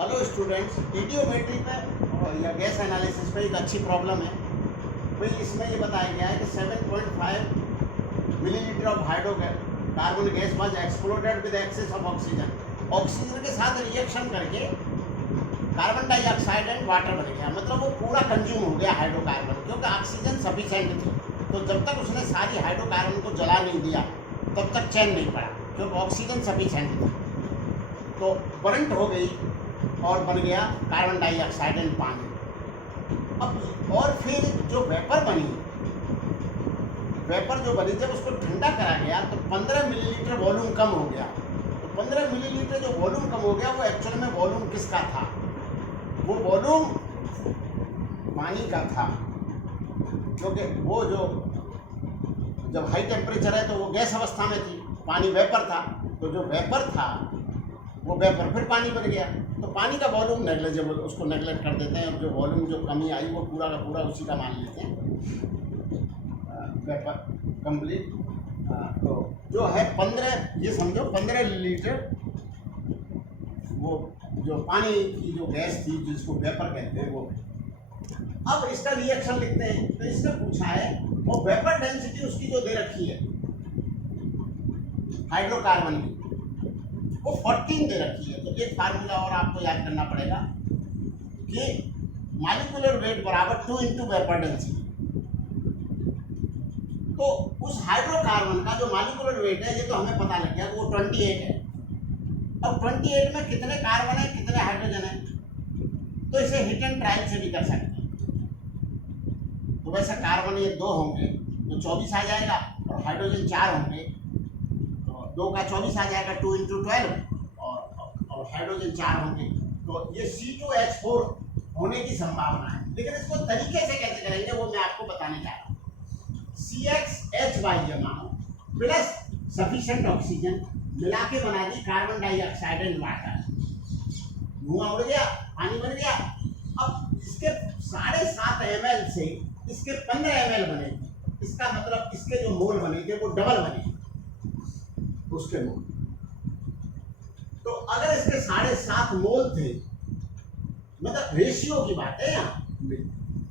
Hello students, ईडियोमेट्री पे या gas analysis पे एक अच्छी प्रॉब्लम है भाई। इसमें ये बताया गया है कि 7.5 millilitre of hydrocarbon gas was exploded with excess of oxygen. Oxygen के साथ रिएक्शन करके कार्बन डाइऑक्साइड एंड वाटर बन गया, मतलब वो पूरा कंज्यूम हो गया हाइड्रोकार्बन, क्योंकि ऑक्सीजन सफिशेंट थी। तो जब तक उसने सारी हाइड्रोकार्बन को जला नहीं दिया तब तक चैन नहीं पड़ा, क्योंकि ऑक्सीजन सफिशेंट थी। तो बर्नट हो गई और बन गया कार्बन डाइऑक्साइड एंड पानी। अब और फिर जो वेपर बनी, वेपर जो बनी जब उसको ठंडा करा गया तो 15 मिलीलीटर वॉल्यूम कम हो गया। तो 15 मिलीलीटर जो वॉल्यूम कम हो गया वो एक्चुअल में वॉल्यूम किसका था? वो वॉल्यूम पानी का था, क्योंकि वो जो जब हाई टेम्परेचर है तो वो गैस अवस्था में थी, पानी वेपर था। तो जो वेपर था वो वेपर फिर पानी बन गया। तो पानी का वॉल्यूम नेग्लेजेबल, उसको नेगलेक्ट कर देते हैं, और जो वॉल्यूम जो कमी आई वो पूरा का पूरा उसी का मान लेते हैं वेपर कंप्लीट। तो जो है 15, ये समझो 15 लीटर वो जो पानी की जो गैस थी जिसको वेपर कहते हैं वो। अब इसका रिएक्शन लिखते हैं। तो इसने पूछा है और वेपर डेंसिटी उसकी जो दे रखी है हाइड्रोकार्बन की वो 14 दे रखी है। तो एक फार्मूला और आपको याद करना पड़ेगा कि मॉलिक्यूलर वेट बराबर 2 इंटू वेपर डेंसिटी। तो उस हाइड्रोकार्बन का जो मॉलिक्यूलर वेट है ये तो हमें पता लग गया वो 28 है। अब 28 में कितने कार्बन है कितने हाइड्रोजन है, तो इसे हिट एंड ट्रायल से भी कर सकते हैं। तो वैसे कार्बन ये 2 होंगे तो 24 आ जाएगा, और हाइड्रोजन 4 होंगे तो 2 का 24 आ जाएगा, 2 इंटू 12, और हाइड्रोजन 4 होंगे तो ये C2H4 होने की संभावना है। लेकिन इसको तरीके से कैसे करेंगे वो मैं आपको बताने जा रहा हूँ। CXHY जमा प्लस सफिशिएंट ऑक्सीजन मिला के बना दी कार्बन डाइऑक्साइड एंड वाटर। धुआं उड़ गया, पानी बन गया। अब इसके 7.5 ml से इसके 15 ml बने, इसका मतलब इसके जो मोल बने थे वो डबल बने उसके मोल। तो अगर इसके 7.5 मोल थे, मतलब रेशियो की बात है यहाँ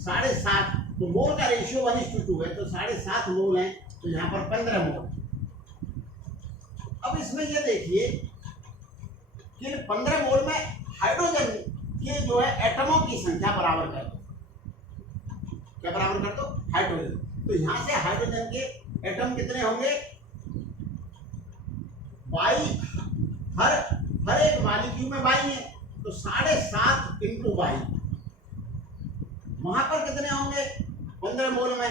7.5, तो मोल का रेशियो 1:2 है, तो 7.5 मोल है, तो यहाँ पर 15 मोल। अब इसमें ये देखिए कि 15 मोल में हाइड्रोजन के जो है एटमों की संख्या बराबर कर दो। क्या बराबर कर दो? हाइड्रोजन। तो यहां से हाइड्रोजन के एटम कितने होंगे? हर एक मॉलिक्यूल में 22 है, तो 7.5 इंटू 22। वहां पर कितने होंगे? 15 मोल में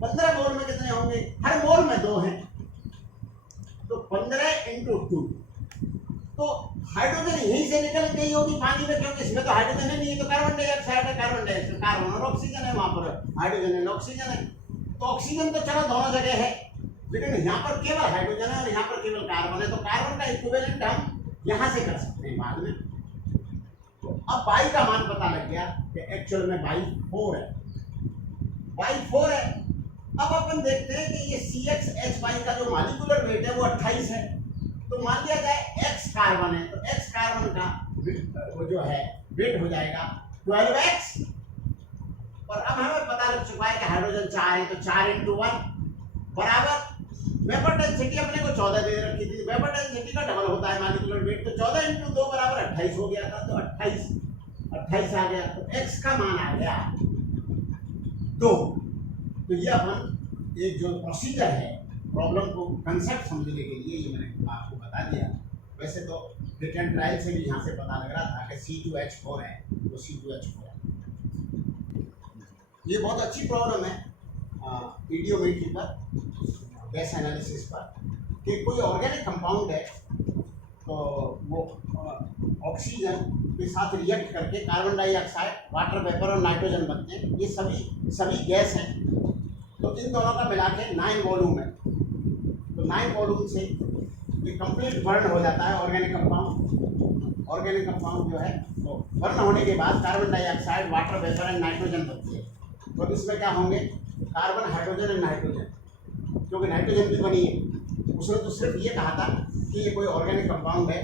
15 मोल में कितने होंगे? हर मोल में 2 हैं, तो 15 इंटू 2। तो हाइड्रोजन यहीं से निकल गई होगी पानी में, क्योंकि इसमें तो हाइड्रोजन है नहीं, तो कार्बन डाइऑक्साइड है, कार्बन डाइऑक्साइड कार्बन और ऑक्सीजन है, वहां पर हाइड्रोजन एंड ऑक्सीजन है। तो ऑक्सीजन तो चलो दोनों जगह है, लेकिन यहाँ पर केवल हाइड्रोजन है और यहाँ पर केवल कार्बन है। तो कार्बन का इक्विवेलेंट हम यहाँ से कर सकते हैं बाद में। तो अब बाई का मान पता लग गया कि एक्चुअल में बाई 4 है, बाई 4 है। अब अपन देखते हैं कि ये CXHY का जो मॉलिक्यूलर वेट है वो 28 है। तो मान लिया जाए X कार्बन है, तो X कार्बन का वो जो है वेट हो जाएगा 12X। और अब हमें पता लग चुका है कि हाइड्रोजन 4 है, तो 4 इंटू 1 बराबर वेपर डेंसिटी अपने को 14 दे रखी थी। वेपर डेंसिटी का डबल होता है मॉलिक्यूलर वेट, तो 14 इंटू 2 बराबर 28 हो गया था। तो 28 आ गया, तो X का मान आ गया 2। तो ये अपन एक जो प्रोसीजर है प्रॉब्लम को कंसेप्ट समझने के लिए ये मैंने आपको बता दिया। वैसे तो हिट एंड ट्रायल से भी यहाँ से पता लग रहा था कि C2H4 है, तो C2H4 है। ये बहुत अच्छी प्रॉब्लम है ईडियोमेट्री पर, गैस एनालिसिस पर, कि कोई ऑर्गेनिक कंपाउंड है तो वो ऑक्सीजन के साथ रिएक्ट करके कार्बन डाइऑक्साइड, वाटर वेपर और नाइट्रोजन बनते हैं। ये सभी गैस हैं। तो इन दोनों का मिला के 9 वॉल्यूम है। तो 9 वॉल्यूम से ये कंप्लीट बर्न हो जाता है ऑर्गेनिक कंपाउंड। ऑर्गेनिक कंपाउंड जो है तो बर्न होने के बाद carbon dioxide, water vapour and nitrogen बनती है। तो इसमें क्या होंगे? कार्बन, हाइड्रोजन एंड नाइट्रोजन, क्योंकि नाइट्रोजन भी बनी है। उसने तो सिर्फ ये कहा था कि ये कोई ऑर्गेनिक कंपाउंड है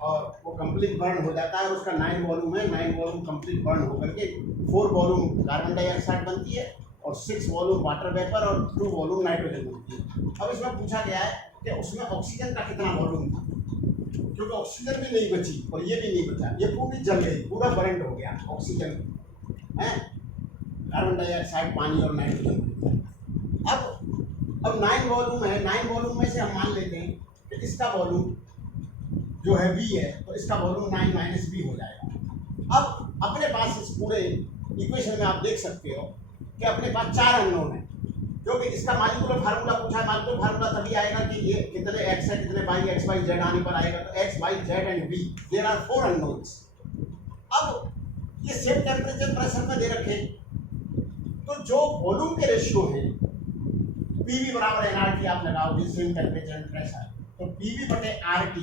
और वो कंप्लीट बर्न हो जाता है। उसका 9 वॉल्यूम है, 9 वॉल्यूम कंप्लीट बर्न होकर के 4 वॉल्यूम कार्बन डाइऑक्साइड बनती है और 6 वॉल्यूम वाटर वेपर और 2 वॉल्यूम नाइट्रोजन बनती है। अब इसमें पूछा गया है कि उसमें ऑक्सीजन का कितना वॉल्यूम था, क्योंकि ऑक्सीजन भी नहीं बची और ये भी नहीं बचा, ये पूरी जल गई, पूरा बर्न हो गया ऑक्सीजन है, कार्बन डाइऑक्साइड, पानी और नाइट्रोजन। अब 9 वॉल्यूम है, 9 वॉल्यूम में से हम मान लेते हैं कि इसका वॉल्यूम जो है V है, तो इसका वॉल्यूम 9 माइनस V हो जाएगा। अब अपने पास इस पूरे इक्वेशन में आप देख सकते हो कि अपने पास 4 अननोन है, क्योंकि इसका मॉलिक्यूलर फार्मूला पूछा है। मॉलिक्यूलर फार्मूला तभी आएगा कि ये कितने x है, कितने y, x y z आने पर आएगा। तो x y z and v, there are 4 unknowns. अब ये सेम टेम्परेचर प्रेशर में दे रखे, तो जो वॉल्यूम के रेशियो है PV बराबर nRT आप लगाओगे, सेम टेम्परेचर एंड प्रेशर, तो PV बटे RT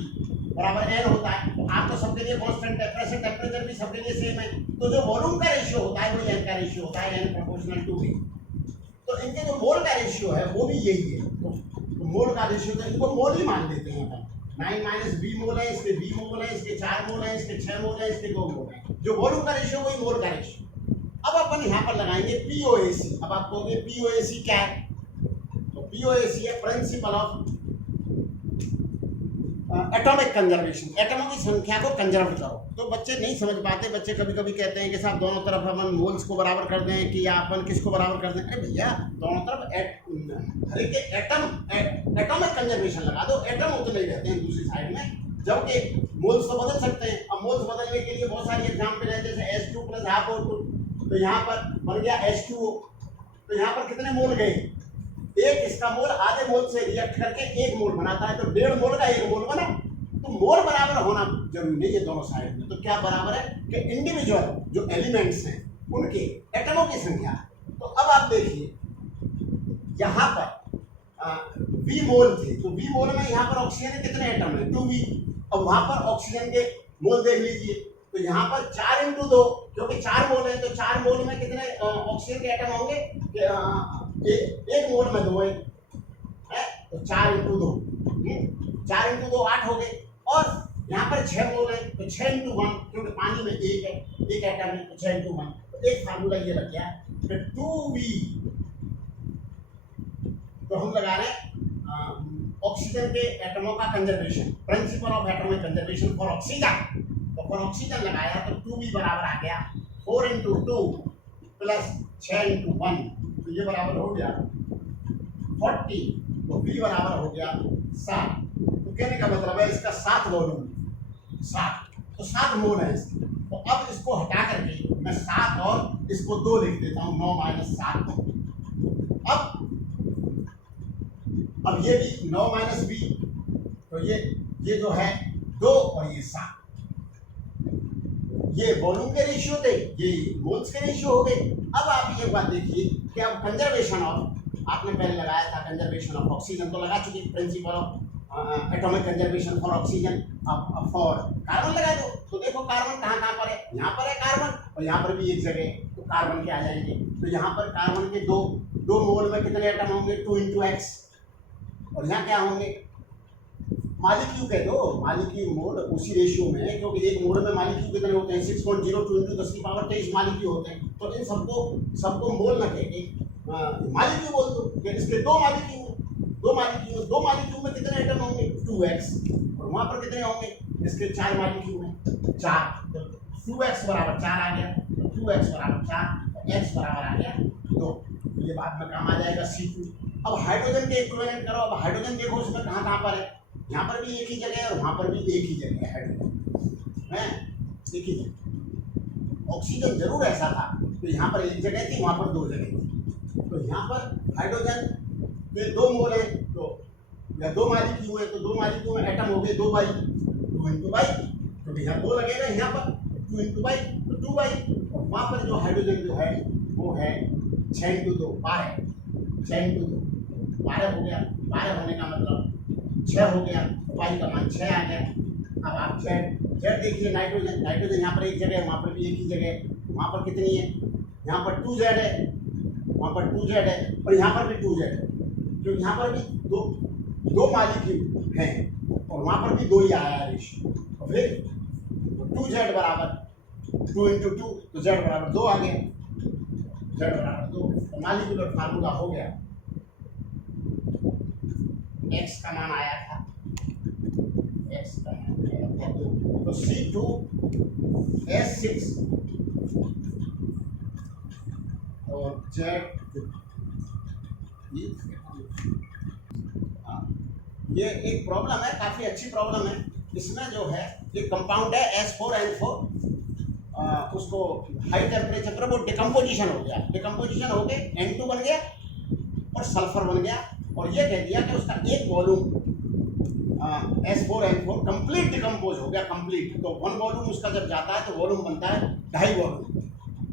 बराबर n होता है। तो आप तो सबके लिए कांस्टेंट है, प्रेशर टेम्परेचर भी सबके लिए सेम है, तो जो वॉल्यूम का रेशियो होता है वो n का रेशियो होता है, n प्रोपोर्शनल टू v। तो इनके जो मोल का रेशियो है वो भी यही है, तो मोल का रेशियो, तो इनको मोल ही मान लेते हैं अपन। 9 माइनस v मोल है, इसके v मोल है, इसके 4 मोल है, इसके 6 मोल है, इसके 2 मोल है। जो वॉल्यूम का रेशियो वही मोल का रेशियो। अब अपन यहाँ पर लगाएंगे POAC। अब आप कहोगे POAC क्या है, तो POAC है प्रिंसिपल ऑफ एटॉमिक कंजर्वेशन, एटमों की संख्या को कंजर्व करो। तो बच्चे नहीं समझ पाते, बच्चे कभी कभी कहते हैं कि साहब दोनों तरफ अपन मोल्स को बराबर कर दें कि या अपन किसको बराबर कर दें। अरे भैया दोनों तरफ हर एक एटॉमिक कंजर्वेशन लगा दो, एटम उतने ही रहते हैं दूसरी साइड में, जबकि मोल्स तो बदल सकते हैं। अब मोल्स बदलने के लिए बहुत सारी एग्जाम्पल है, जैसे H2 + हाफ O2, तो यहाँ पर बन गया H2O, तो यहाँ पर कितने मोल गए, एक इसका मोल आधे मोल से रिएक्ट करके 1 मोल बनाता है, तो 1.5 मोल का 1 मोल बना। तो मोल बराबर होना जरूरी नहीं है दोनों साइड में। तो क्या बराबर है कि इंडिविजुअल जो एलिमेंट्स हैं उनके एटमों की संख्या। तो अब आप देखिए यहाँ पर V मोल थे, तो V मोल में यहाँ पर ऑक्सीजन के कितने एटम है, 2V। अब वहां पर ऑक्सीजन के मोल देख लीजिए, तो यहाँ पर 4 × 2, क्योंकि 4 मोल है, तो 4 मोल में कितने ऑक्सीजन के एटम होंगे, एक मोल में 2 है, तो 4 × 2, 4 × 2 8 हो गए। और यहाँ पर 6 मोल है, तो 6 × 1, क्योंकि पानी में एक है, एक एटम है, तो 6 × 1, तो एक फार्मूला ये लग गया, तो 2V। तो हम लगा रहे हैं ऑक्सीजन के एटमों का conservation, principle of atomic conservation for oxygen. तो फॉर ऑक्सीजन लगाया तो 2V बराबर आ गया 4 × 2 + 6 × 1, तो ये बराबर हो गया 40, तो V बराबर हो गया 7। तो कहने का मतलब है इसका 7 वॉल्यूम, 7, तो 7 मोल है इसके। तो अब इसको हटा करके मैं 7 और इसको 2 लिख देता हूँ, 9 - 7। अब ये भी 9 - V, तो ये जो है 2 और ये 7, ये वॉल्यूम के रेशियो थे, ये मोल्स के रेशियो हो गए। अब आप ये बात देखिए कि अब कंजर्वेशन ऑफ, आपने पहले लगाया था कंजर्वेशन ऑफ ऑक्सीजन, तो लगा चुके principle of atomic conservation for oxygen. अब फॉर कार्बन लगा दो, तो देखो कार्बन कहाँ पर है, यहाँ पर है कार्बन, और यहाँ पर भी एक जगह है, तो कार्बन के आ जाएंगे। तो यहाँ पर कार्बन के दो मोल में कितने एटम होंगे, 2 × X, और यहाँ क्या होंगे, मालिक्यू कह दो, मालिक्यू मोल उसी रेशियो में है, क्योंकि एक मोल में मालिक्यू कितने होते हैं, 6.02 × 10⁻23 मालिक्यू होते हैं। तो इन सबको मोल न कह के मालिक्यू बोल दो कि इसके 2 मालिक्यू में कितने एटम होंगे, 2X, और वहां पर कितने होंगे, इसके 4 मालिक्यू में 4, तो 2X बराबर 4 आ गया, तो 2X बराबर 4, तो X बराबर आ गया 2। तो ये बाद में काम आ जाएगा C2। अब हाइड्रोजन के इक्विवेलेंट करो। अब हाइड्रोजन देखो इसमें कहाँ पर है, यहाँ पर भी एक ही जगह है और वहां पर भी एक ही जगह है, हाइड्रोजन है एक ही जगह। ऑक्सीजन जरूर ऐसा था, तो यहाँ पर एक जगह थी, वहां पर 2 जगह थी। तो यहाँ पर हाइड्रोजन के 2 मोल है, तो या 2 मालिक्यू है, तो 2 मालिक्यू में एटम हो गए 2 बाई, 2 × बाई, तो यहाँ 2 लगेगा, यहाँ पर 2 × बाई, तो 2 बाई, और वहाँ पर जो हाइड्रोजन जो है वो है 6 × 2 12, 6 × 2 12 हो गया। 12 होने का मतलब 6 हो गया, पाई का मान 6 आ गया। अब आप जेड देखिए, नाइट्रोजन यहाँ पर एक जगह है, वहाँ पर भी एक ही जगह है। वहाँ पर कितनी है, यहाँ पर 2Z है, वहाँ पर 2Z है, और यहाँ पर भी 2Z है, क्योंकि यहाँ पर भी दो मालिक्यूल हैं और वहाँ पर भी 2 ही आया है रेशियो। तो फिर 2z बराबर 2 इंटू 2, तो z बराबर 2 आ गया, z बराबर 2। तो मॉलिक्यूलर फार्मूला हो गया, x का मान आया था, x का मान आया था 2, तो C2H6 और Z, ये एक प्रॉब्लम है, काफी अच्छी प्रॉब्लम है। इसमें जो है एक कंपाउंड है S4N4, उसको हाई टेम्परेचर पर वो डिकम्पोजिशन हो गया, डिकम्पोजिशन हो गए N2 बन गया और सल्फर बन गया, और ये कह दिया कि उसका एक वॉल्यूम S4N4 कंप्लीट डिकम्पोज हो गया, कंप्लीट। तो 1 वॉल्यूम उसका जब जाता है तो वॉल्यूम बनता है 2.5 वॉल्यूम।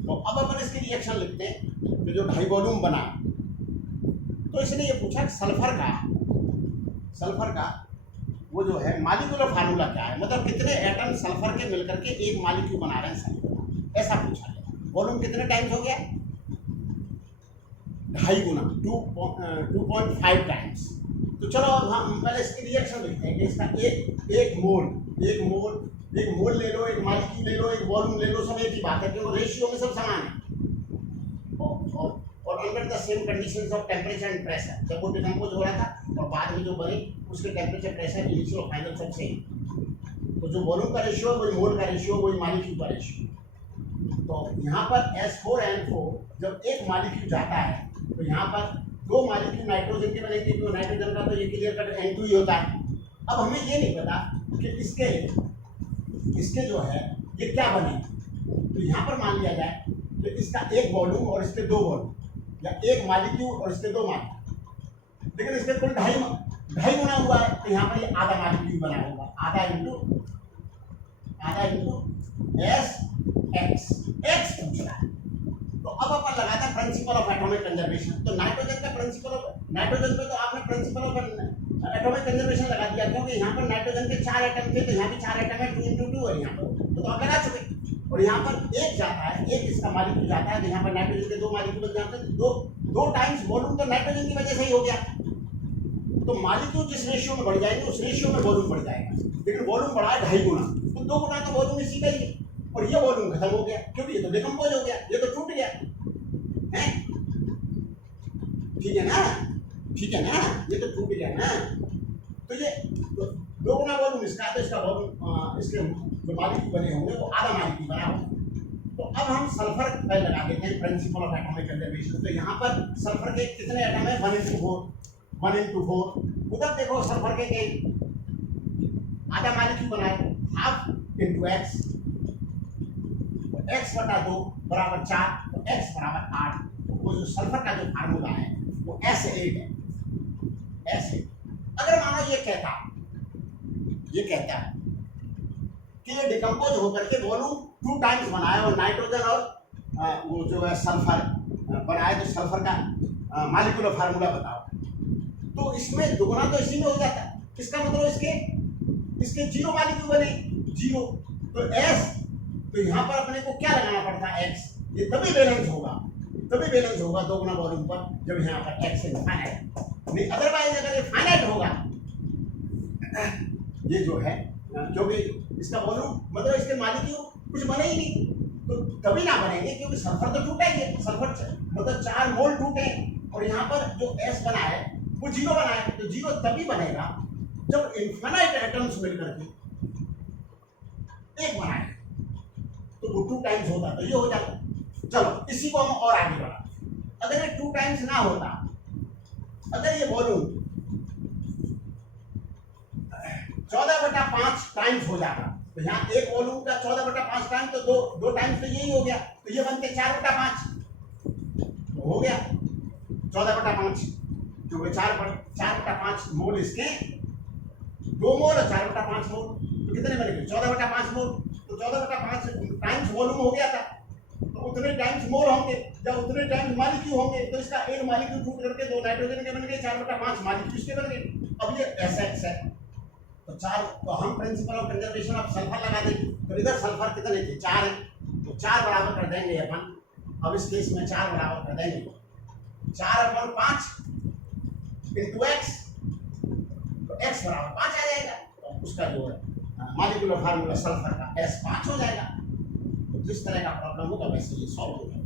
तो अब अपन इसकी रिएक्शन लिखते हैं, तो जो 2.5 वॉल्यूम बना, तो इसने ये पूछा सल्फर का वो जो है मॉलिक्यूलर फार्मूला क्या है, मतलब कितने एटम सल्फर के मिलकर के एक मॉलिक्यूल बना रहे हैं सल्फर, ऐसा पूछा गया। वॉल्यूम कितने टाइम्स हो गया, 2.5 गुना, 2.5 टाइम्स। तो चलो अब हम पहले इसकी रिएक्शन लिखते हैं कि इसका एक मोल ले लो, एक मॉलिक्यूल ले लो, एक वॉल्यूम ले लो, सब एक ही बात है, क्योंकि रेशियो में सब समान है। और under the same conditions of temperature and pressure, जब वो डिकम्पोज हो रहा था और बाद में जो बने उसके टेम्परेचर, प्रेशर, इनिशियल और फाइनल सब सेम। तो जो वॉल्यूम का रेशियो है वही मोल का रेशियो, वही मॉलिक्यूल का रेशियो। तो यहाँ पर S4N4 जब एक मॉलिक्यूल जाता है तो यहाँ पर 2 मॉलिक्यूल नाइट्रोजन के बनेंगे, तो नाइट्रोजन का तो ये क्लियर कट N2 ही होता है। अब हमें ये नहीं पता कि इसके जो है ये क्या बने। तो यहाँ पर मान लिया जाए कि इसका एक वॉल्यूम और इसके 2 वॉल्यूम, या एक मॉलिक्यूल और इसके 2 मॉलिक्यूल, लेकिन इसके कुल 2.5 गुना हुआ है, तो यहाँ पर ये आधा मॉलिक्यूल बना होगा, आधा इंटू SX पूछ रहा है। तो अब अपन लगाते हैं प्रिंसिपल ऑफ एटॉमिक कंजर्वेशन। तो नाइट्रोजन पे तो आपने प्रिंसिपल ऑफ एटॉमिक कंजर्वेशन लगा दिया, क्योंकि यहाँ पर नाइट्रोजन के 4 एटम थे, तो यहाँ भी 4 एटम है, 2 इंटू 2 है यहाँ पर, तो आप लगा चुके। और यहाँ पर एक जाता है, एक इसका मॉलिक्यूल जाता है, तो यहाँ पर नाइट्रोजन के 2 मॉलिक्यूल जाते हैं, दो टाइम्स वॉल्यूम तो नाइट्रोजन की वजह से ही हो गया। तो मॉलिक्यूल जिस रेशियो में बढ़ जाएंगे उस रेशियो में वॉल्यूम बढ़ जाएगा, लेकिन वॉल्यूम बढ़ा है 2.5 गुना, तो 2 गुना तो वॉल्यूम इसी का ही है। और ये वॉल्यूम खत्म हो गया, क्योंकि ये तो डिकम्पोज हो गया, ये तो टूट गया है। ठीक है ना, ये तो टूट गया ना। तो ये 2 गुना वॉल्यूम इसका, तो इसका वॉल्यूम, इसके जो मॉलिक्यूल बने होंगे वो आधा मॉलिक्यूल बना होगा। तो अब हम सल्फर पे लगा देते हैं प्रिंसिपल ऑफ एटॉमिक कंजर्वेशन। तो यहाँ पर सल्फर के कितने एटम है, 1 इंटू 4। उधर देखो सल्फर के आधा मॉलिक्यूल बनाए, हाफ इंटू x, x बटा 2 बराबर 4, तो x बराबर 8। वो जो सल्फर का जो फार्मूला है वो S8 है, S8। अगर मानो ये कहता है कि ये डिकम्पोज होकर के वॉल्यूम 2 टाइम्स बनाए और नाइट्रोजन और वो जो है सल्फर बनाए, तो सल्फर का मॉलिक्यूलर फार्मूला बताओ। तो इसमें दुगुना तो इसी में हो जाता है, इसका मतलब इसके 0 मॉलिक्यूल बने, 0। तो S, तो यहाँ पर अपने को क्या लगाना पड़ता है, X। ये तभी बैलेंस होगा 2 गुना वॉल्यूम पर, जब यहाँ पर X इनफाइनाइट, नहीं अदरवाइज अगर ये फाइनाइट होगा ये जो है, क्योंकि इसका वॉल्यूम मतलब इसके मॉलिक्यूल कुछ बने ही नहीं, तो तभी ना बनेंगे, क्योंकि सल्फर तो टूटा ही है, सल्फर मतलब 4 मोल टूटे, और यहाँ पर जो S बना है वो 0 बना है। तो 0 तभी बनेगा जब इनफाइनाइट एटम्स मिलकर के एक बनाए, तो वो 2 टाइम्स होता, तो ये हो जाता। चलो इसी को हम और आगे बढ़ा, अगर ये 2 टाइम्स ना होता, अगर ये वॉल्यूम 14/5 टाइम्स हो जाता, तो यहाँ एक वॉल्यूम का 14/5 टाइम, तो 2 टाइम्स तो यही हो गया, तो ये बनते 4/5, तो हो गया 14/5, क्योंकि 4/5 मोल इसके 2 मोल और 4/5 मोल, तो कितने बनेंगे 14/5 मोल। तो 14/5 टाइम्स वॉल्यूम हो गया था, तो उतने टाइम्स मोल होंगे, जब उतने टाइम्स मॉलिक्यूल होंगे, तो इसका एक मॉलिक्यूल टूट करके 2 नाइट्रोजन के बन गए, 4/5 मॉलिक्यूल इसके बन गए। अब ये SX है, तो 4, तो हम principle of conservation of sulphur लगा देंगे। तो इधर सल्फर कितने थे, 4 है, तो 4 बराबर कर देंगे अपन। अब इस केस में 4 बराबर कर देंगे, 4/5 इंटू x, तो x बराबर 5 आ जाएगा। तो उसका जो है मॉलिक्यूलर फार्मूला सल्फर का S5 हो जाएगा। तो जिस तरह का प्रॉब्लम होगा वैसे ये सॉल्व हो जाएगा।